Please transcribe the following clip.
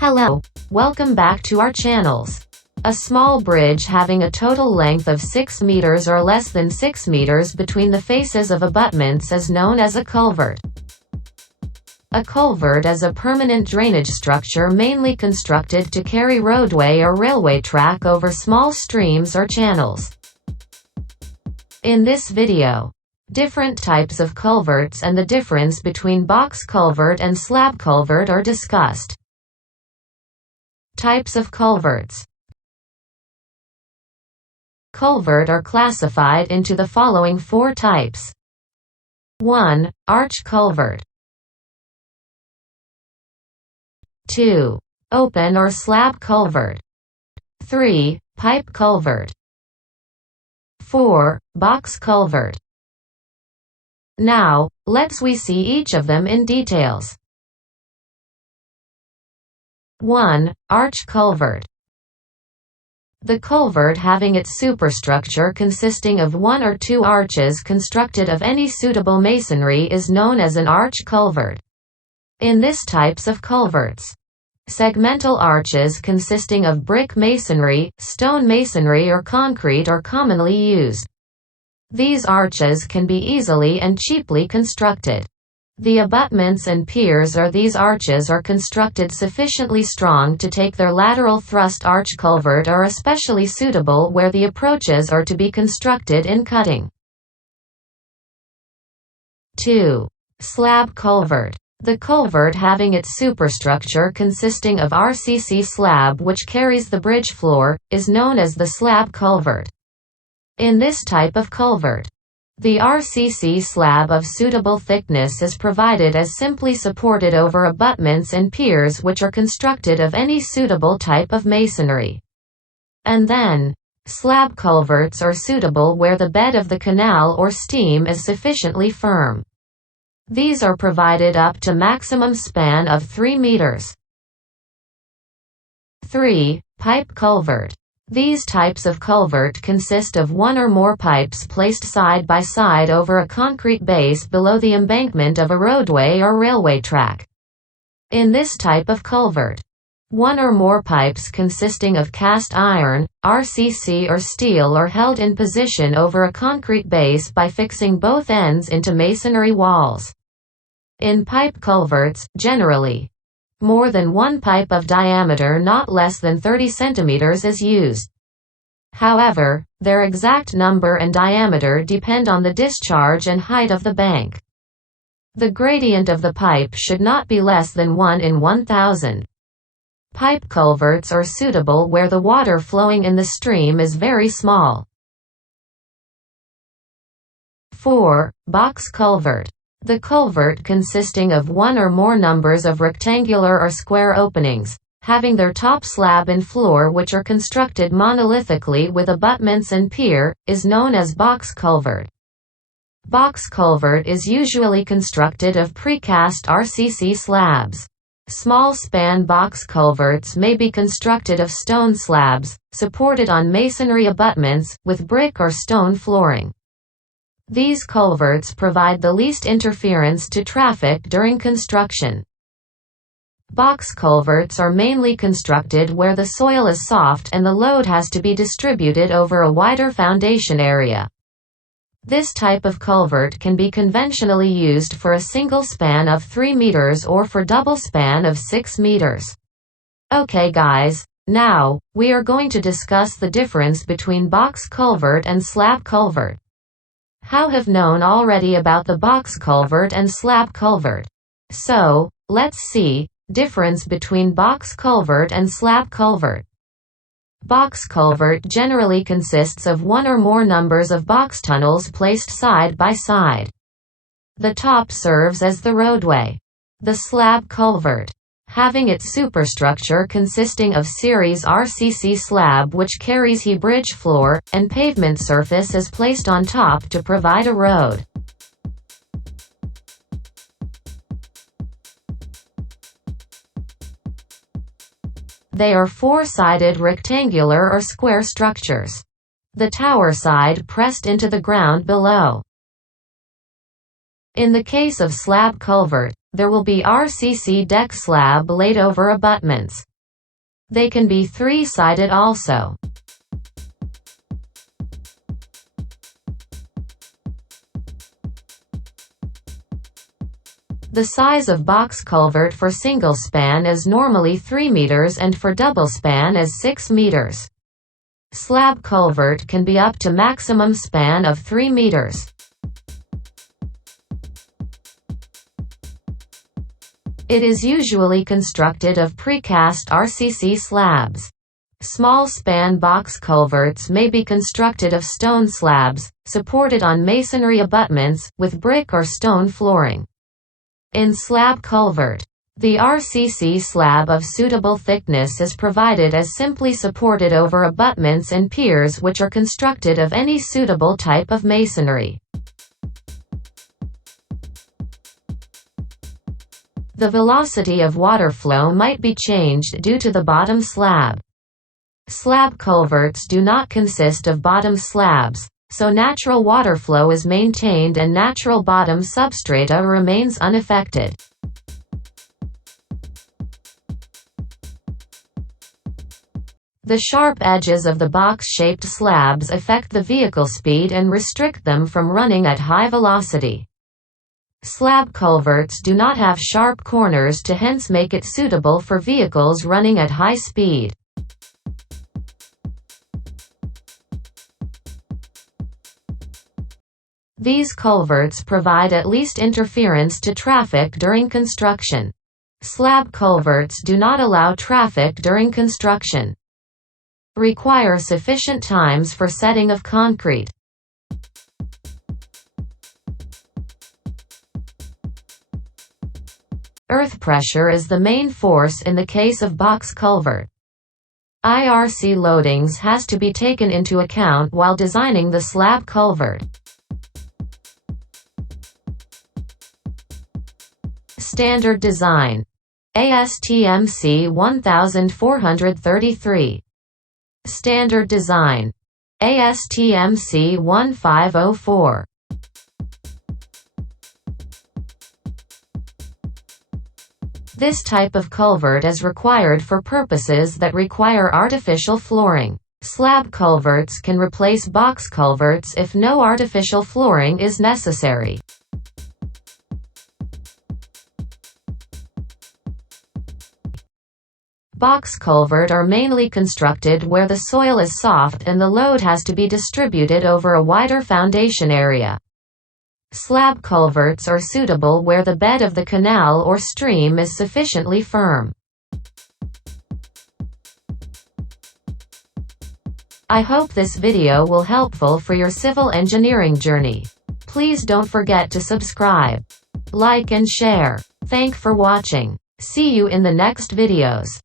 Hello, welcome back to our channels. A small bridge having a total length of 6 meters or less than 6 meters between the faces of abutments is known as a culvert. A culvert is a permanent drainage structure mainly constructed to carry roadway or railway track over small streams or channels. In this video, different types of culverts and the difference between box culvert and slab culvert are discussed. Types of culverts. Culvert are classified into the following 4 types. 1. Arch culvert. 2. Open or slab culvert. 3. Pipe culvert. 4. Box culvert. Now, let's see each of them in details. 1. Arch culvert. The culvert having its superstructure consisting of 1 or 2 arches constructed of any suitable masonry is known as an arch culvert. In this types of culverts, segmental arches consisting of brick masonry, stone masonry or concrete are commonly used. These arches can be easily and cheaply constructed. The abutments and piers of these arches are constructed sufficiently strong to take their lateral thrust. Arch culvert are especially suitable where the approaches are to be constructed in cutting. 2. Slab culvert. The culvert having its superstructure consisting of RCC slab which carries the bridge floor, is known as the slab culvert. In this type of culvert, the RCC slab of suitable thickness is provided as simply supported over abutments and piers which are constructed of any suitable type of masonry. And then, slab culverts are suitable where the bed of the canal or stream is sufficiently firm. These are provided up to maximum span of 3 meters. 3. Pipe culvert. These types of culvert consist of 1 or more pipes placed side by side over a concrete base below the embankment of a roadway or railway track. In this type of culvert, 1 or more pipes consisting of cast iron, RCC or steel are held in position over a concrete base by fixing both ends into masonry walls. In pipe culverts, generally, more than 1 pipe of diameter not less than 30 centimeters is used. However, their exact number and diameter depend on the discharge and height of the bank. The gradient of the pipe should not be less than 1 in 1,000. Pipe culverts are suitable where the water flowing in the stream is very small. 4. Box culvert. The culvert consisting of 1 or more numbers of rectangular or square openings, having their top slab and floor which are constructed monolithically with abutments and pier, is known as box culvert. Box culvert is usually constructed of precast RCC slabs. Small span box culverts may be constructed of stone slabs, supported on masonry abutments, with brick or stone flooring. These culverts provide the least interference to traffic during construction. Box culverts are mainly constructed where the soil is soft and the load has to be distributed over a wider foundation area. This type of culvert can be conventionally used for a single span of 3 meters or for double span of 6 meters. Okay guys, now, we are going to discuss the difference between box culvert and slab culvert. How have known already about the box culvert and slab culvert? So, let's see, difference between box culvert and slab culvert. Box culvert generally consists of 1 or more numbers of box tunnels placed side by side. The top serves as the roadway. The slab culvert, having its superstructure consisting of series RCC slab which carries the bridge floor, and pavement surface is placed on top to provide a road. They are 4-sided rectangular or square structures. The tower side pressed into the ground below. In the case of slab culvert, there will be RCC deck slab laid over abutments. They can be three-sided also. The size of box culvert for single span is normally 3 meters and for double span is 6 meters. Slab culvert can be up to maximum span of 3 meters. It is usually constructed of precast RCC slabs. Small span box culverts may be constructed of stone slabs, supported on masonry abutments, with brick or stone flooring. In slab culvert, the RCC slab of suitable thickness is provided as simply supported over abutments and piers which are constructed of any suitable type of masonry. The velocity of water flow might be changed due to the bottom slab. Slab culverts do not consist of bottom slabs, so natural water flow is maintained and natural bottom substrata remains unaffected. The sharp edges of the box-shaped slabs affect the vehicle speed and restrict them from running at high velocity. Slab culverts do not have sharp corners to hence make it suitable for vehicles running at high speed. These culverts provide at least interference to traffic during construction. Slab culverts do not allow traffic during construction. Require sufficient times for setting of concrete. Earth pressure is the main force in the case of box culvert. IRC loadings has to be taken into account while designing the slab culvert. Standard design. ASTM-C 1433. Standard design. ASTM-C 1504. This type of culvert is required for purposes that require artificial flooring. Slab culverts can replace box culverts if no artificial flooring is necessary. Box culvert are mainly constructed where the soil is soft and the load has to be distributed over a wider foundation area. Slab culverts are suitable where the bed of the canal or stream is sufficiently firm. I hope this video will helpful for your civil engineering journey. Please don't forget to subscribe, like and share. Thank for watching. See you in the next videos.